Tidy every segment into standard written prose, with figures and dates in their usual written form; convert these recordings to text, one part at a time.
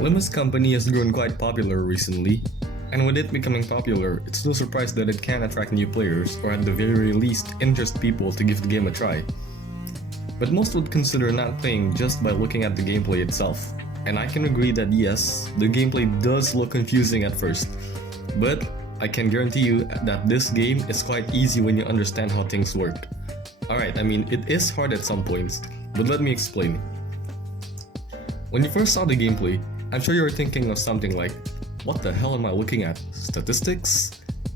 Limbus Company has grown quite popular recently, and with it becoming popular, it's no surprise that it can attract new players, or at the very least, interest people to give the game a try. But most would consider not playing just by looking at the gameplay itself, and I can agree that yes, the gameplay does look confusing at first, but I can guarantee you that this game is quite easy when you understand how things work. Alright, I mean, it is hard at some points, but let me explain. When you first saw the gameplay, I'm sure you were thinking of something like, what the hell am I looking at? Statistics?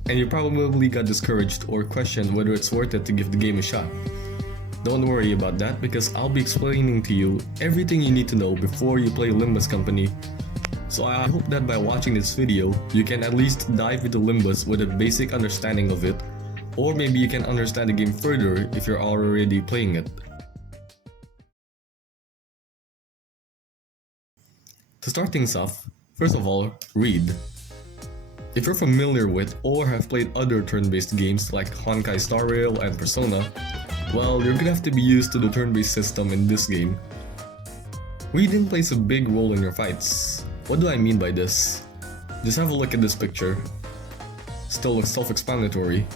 And you probably got discouraged or questioned whether it's worth it to give the game a shot. Don't worry about that because I'll be explaining to you everything you need to know before you play Limbus Company. So I hope that by watching this video, you can at least dive into Limbus with a basic understanding of it, or maybe you can understand the game further if you're already playing it. To start things off, first of all, read. If you're familiar with or have played other turn-based games like Honkai Star Rail and Persona, well, you're gonna have to be used to the turn-based system in this game. Reading plays a big role in your fights. What do I mean by this? Just have a look at this picture. Still looks self-explanatory.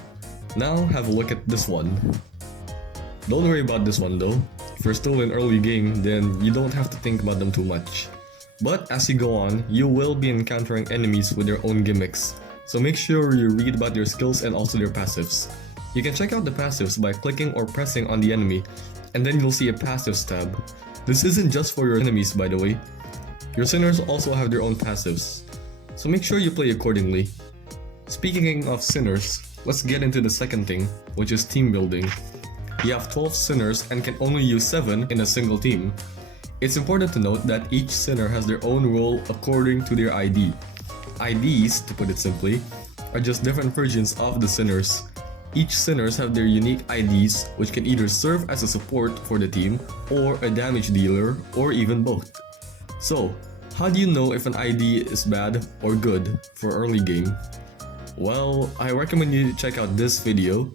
Now have a look at this one. Don't worry about this one though. If you're still in early game, then you don't have to think about them too much. But as you go on, you will be encountering enemies with their own gimmicks, so make sure you read about their skills and also their passives. You can check out the passives by clicking or pressing on the enemy, and then you'll see a passives tab. This isn't just for your enemies, by the way. Your sinners also have their own passives, so make sure you play accordingly. Speaking of sinners, let's get into the second thing, which is team building. You have 12 sinners and can only use 7 in a single team. It's important to note that each sinner has their own role according to their ID. IDs, to put it simply, are just different versions of the sinners. Each sinners have their unique IDs, which can either serve as a support for the team, or a damage dealer, or even both. So, how do you know if an ID is bad or good for early game? Well, I recommend you check out this video,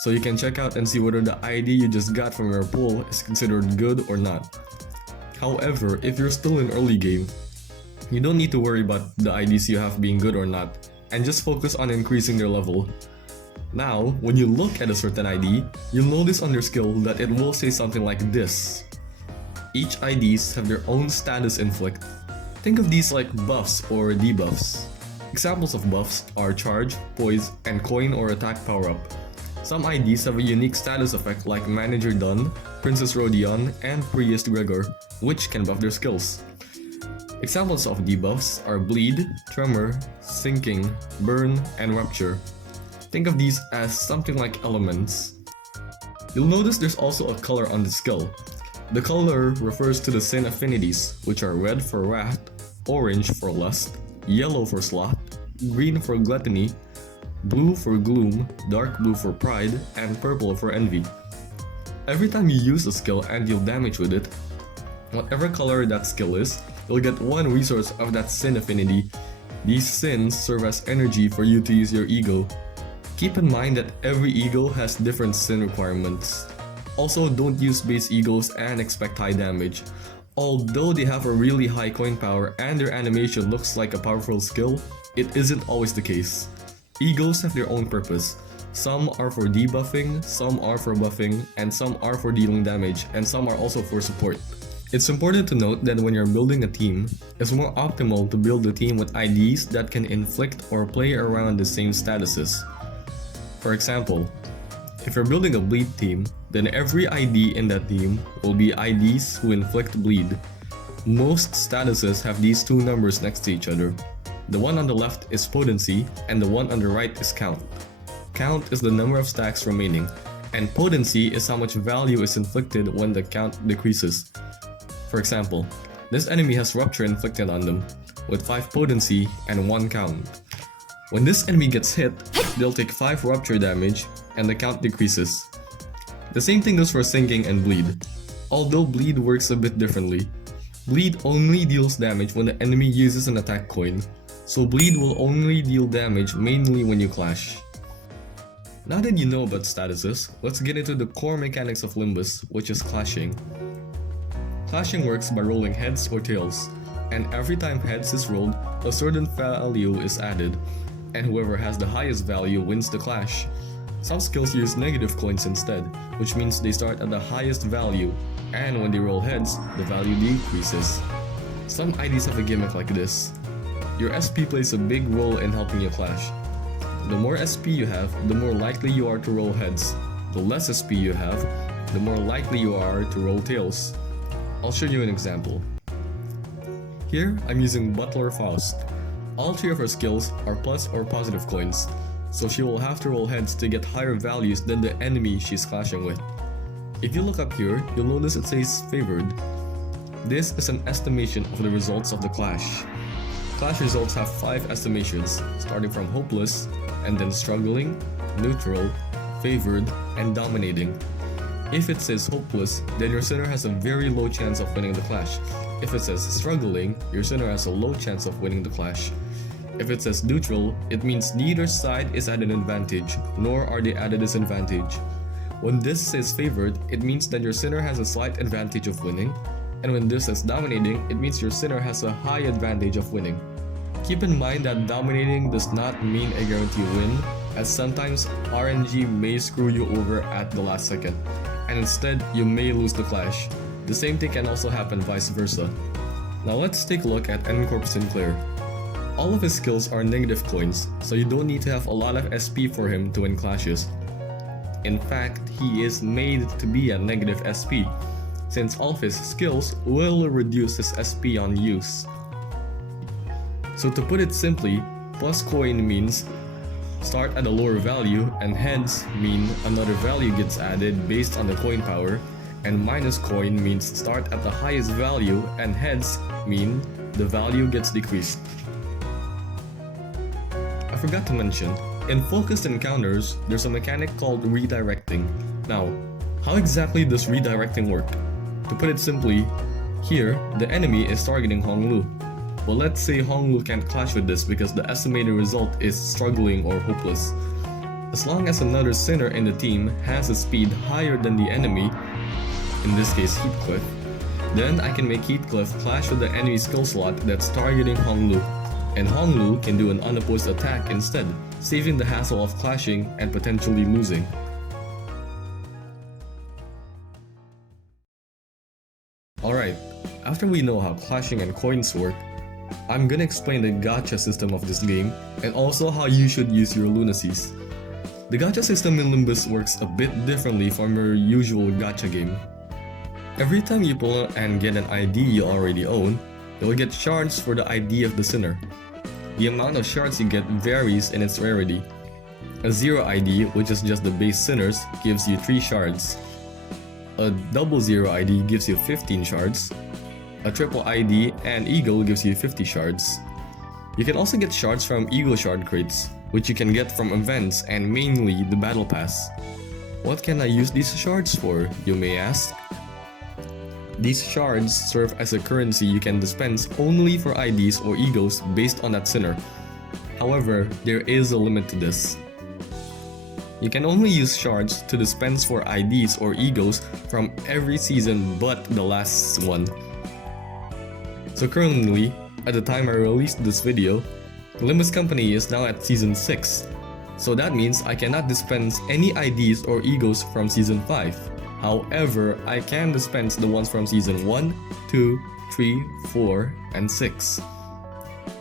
so you can check out and see whether the ID you just got from your pool is considered good or not. However, if you're still in early game, you don't need to worry about the IDs you have being good or not, and just focus on increasing their level. Now, when you look at a certain ID, you'll notice on their skill that it will say something like this. Each IDs have their own status inflict. Think of these like buffs or debuffs. Examples of buffs are charge, poise, and coin or attack power-up. Some IDs have a unique status effect like Manager Dunn, Princess Rodion, and Priest Gregor, which can buff their skills. Examples of debuffs are Bleed, Tremor, Sinking, Burn, and Rupture. Think of these as something like elements. You'll notice there's also a color on the skill. The color refers to the sin affinities, which are red for wrath, orange for lust, yellow for sloth, green for gluttony, blue for gloom, dark blue for pride, and purple for envy. Every time you use a skill and deal damage with it, whatever color that skill is, you'll get one resource of that sin affinity. These sins serve as energy for you to use your ego. Keep in mind that every ego has different sin requirements. Also, don't use base egos and expect high damage. Although they have a really high coin power and their animation looks like a powerful skill, it isn't always the case. Egos have their own purpose. Some are for debuffing, some are for buffing, and some are for dealing damage, and some are also for support. It's important to note that when you're building a team, it's more optimal to build a team with IDs that can inflict or play around the same statuses. For example, if you're building a bleed team, then every ID in that team will be IDs who inflict bleed. Most statuses have these two numbers next to each other. The one on the left is potency, and the one on the right is count. Count is the number of stacks remaining, and potency is how much value is inflicted when the count decreases. For example, this enemy has rupture inflicted on them, with 5 potency and 1 count. When this enemy gets hit, they'll take 5 rupture damage, and the count decreases. The same thing goes for sinking and bleed, although bleed works a bit differently. Bleed only deals damage when the enemy uses an attack coin, so bleed will only deal damage mainly when you clash. Now that you know about statuses, let's get into the core mechanics of Limbus, which is clashing. Clashing works by rolling heads or tails. and every time heads is rolled, a certain value is added, and whoever has the highest value wins the clash. Some skills use negative coins instead, which means they start at the highest value, and when they roll heads, the value decreases. Some IDs have a gimmick like this. Your SP plays a big role in helping you clash. The more SP you have, the more likely you are to roll heads. The less SP you have, the more likely you are to roll tails. I'll show you an example. Here, I'm using Butler Faust. All three of her skills are plus or positive coins, so she will have to roll heads to get higher values than the enemy she's clashing with. If you look up here, you'll notice it says favored. This is an estimation of the results of the clash. Clash results have 5 estimations, starting from hopeless, and then struggling, neutral, favored, and dominating. If it says hopeless, then your sinner has a very low chance of winning the clash. If it says struggling, your sinner has a low chance of winning the clash. If it says neutral, it means neither side is at an advantage, nor are they at a disadvantage. When this says favored, it means that your sinner has a slight advantage of winning, and when this says dominating, it means your sinner has a high advantage of winning. Keep in mind that dominating does not mean a guaranteed win, as sometimes RNG may screw you over at the last second, and instead you may lose the clash. The same thing can also happen vice versa. Now let's take a look at N-Corp Sinclair. All of his skills are negative coins, so you don't need to have a lot of SP for him to win clashes. In fact, he is made to be at negative SP, since all of his skills will reduce his SP on use. So to put it simply, plus coin means start at a lower value, and heads mean another value gets added based on the coin power, and minus coin means start at the highest value, and heads mean the value gets decreased. I forgot to mention, in focused encounters, there's a mechanic called redirecting. Now, how exactly does redirecting work? To put it simply, here, the enemy is targeting Honglu. Well, let's say Honglu can't clash with this because the estimated result is struggling or hopeless. As long as another sinner in the team has a speed higher than the enemy, in this case Heathcliff, then I can make Heathcliff clash with the enemy skill slot that's targeting Honglu, and Honglu can do an unopposed attack instead, saving the hassle of clashing and potentially losing. Alright, after we know how clashing and coins work, I'm gonna explain the gacha system of this game and also how you should use your lunacies. The gacha system in Limbus works a bit differently from your usual gacha game. Every time you pull and get an ID you already own, you'll get shards for the ID of the sinner. The amount of shards you get varies in its rarity. A 0 ID, which is just the base sinners, gives you 3 shards. A 00 ID gives you 15 shards. A triple ID and Eagle gives you 50 shards. You can also get shards from Eagle shard crates, which you can get from events and mainly the battle pass. What can I use these shards for, you may ask? These shards serve as a currency you can dispense only for IDs or Egos based on that sinner. However, there is a limit to this. You can only use shards to dispense for IDs or Egos from every season but the last one. So currently, at the time I released this video, Limbus Company is now at Season 6. So that means I cannot dispense any IDs or Egos from Season 5. However, I can dispense the ones from Season 1, 2, 3, 4, and 6.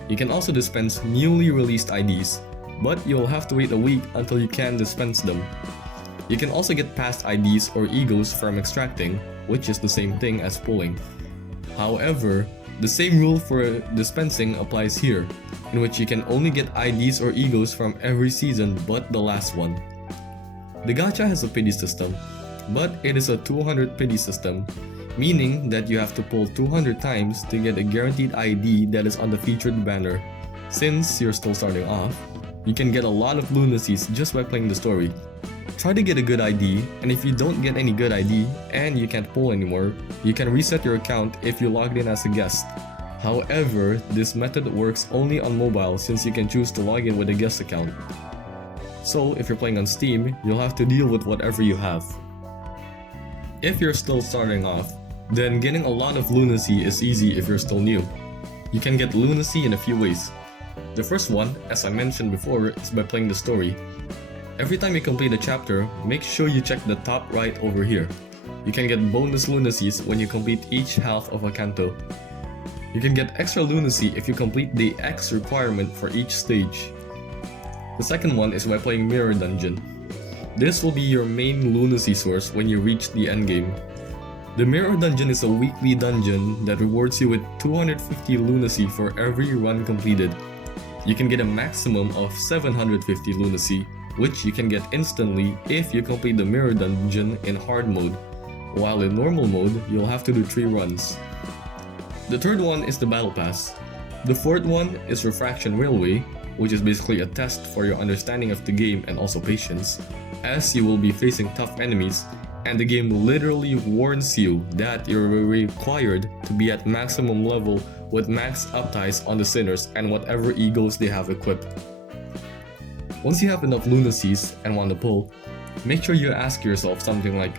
You can also dispense newly released IDs, but you'll have to wait a week until you can dispense them. You can also get past IDs or Egos from extracting, which is the same thing as pulling. However, the same rule for dispensing applies here, in which you can only get IDs or Egos from every season but the last one. The gacha has a pity system, but it is a 200 pity system, meaning that you have to pull 200 times to get a guaranteed ID that is on the featured banner. Since you're still starting off, you can get a lot of lunacies just by playing the story. Try to get a good ID, and if you don't get any good ID and you can't pull anymore, you can reset your account if you logged in as a guest. However, this method works only on mobile since you can choose to log in with a guest account. So if you're playing on Steam, you'll have to deal with whatever you have. If you're still starting off, then getting a lot of lunacy is easy if you're still new. You can get lunacy in a few ways. The first one, as I mentioned before, is by playing the story. Every time you complete a chapter, make sure you check the top right over here. You can get bonus lunacies when you complete each half of a canto. You can get extra lunacy if you complete the X requirement for each stage. The second one is by playing Mirror Dungeon. This will be your main lunacy source when you reach the endgame. The Mirror Dungeon is a weekly dungeon that rewards you with 250 lunacy for every run completed. You can get a maximum of 750 lunacy, which you can get instantly if you complete the Mirror Dungeon in hard mode, while in normal mode, you'll have to do 3 runs. The third one is the Battle Pass. The fourth one is Refraction Railway, which is basically a test for your understanding of the game and also patience, as you will be facing tough enemies, and the game literally warns you that you're required to be at maximum level with max upties on the sinners and whatever egos they have equipped. Once you have enough lunacies and want to pull, make sure you ask yourself something like,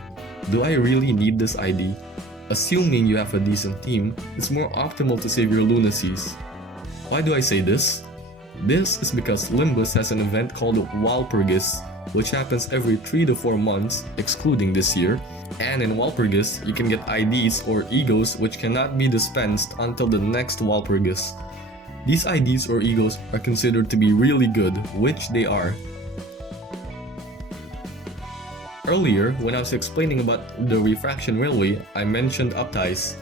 do I really need this ID? Assuming you have a decent team, it's more optimal to save your lunacies. Why do I say this? This is because Limbus has an event called Walpurgis, which happens every 3 to 4 months, excluding this year, and in Walpurgis, you can get IDs or egos which cannot be dispensed until the next Walpurgis. These IDs or egos are considered to be really good, which they are. Earlier, when I was explaining about the Refraction Railway, I mentioned upties.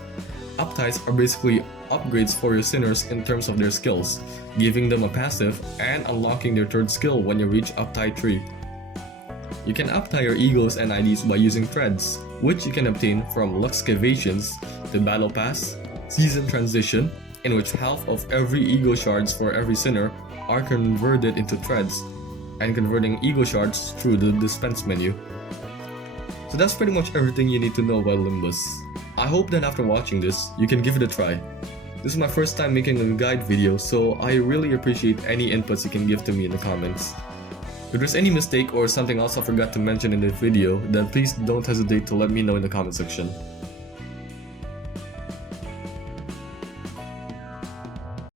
Upties are basically upgrades for your sinners in terms of their skills, giving them a passive and unlocking their third skill when you reach uptie 3. You can uptie your egos and IDs by using threads, which you can obtain from Luxcavations, the Battle Pass, Season Transition, in which half of every ego shards for every sinner are converted into threads, and converting ego shards through the dispense menu. So that's pretty much everything you need to know about Limbus. I hope that after watching this, you can give it a try. This is my first time making a guide video, so I really appreciate any inputs you can give to me in the comments. If there's any mistake or something else I forgot to mention in this video, then please don't hesitate to let me know in the comment section.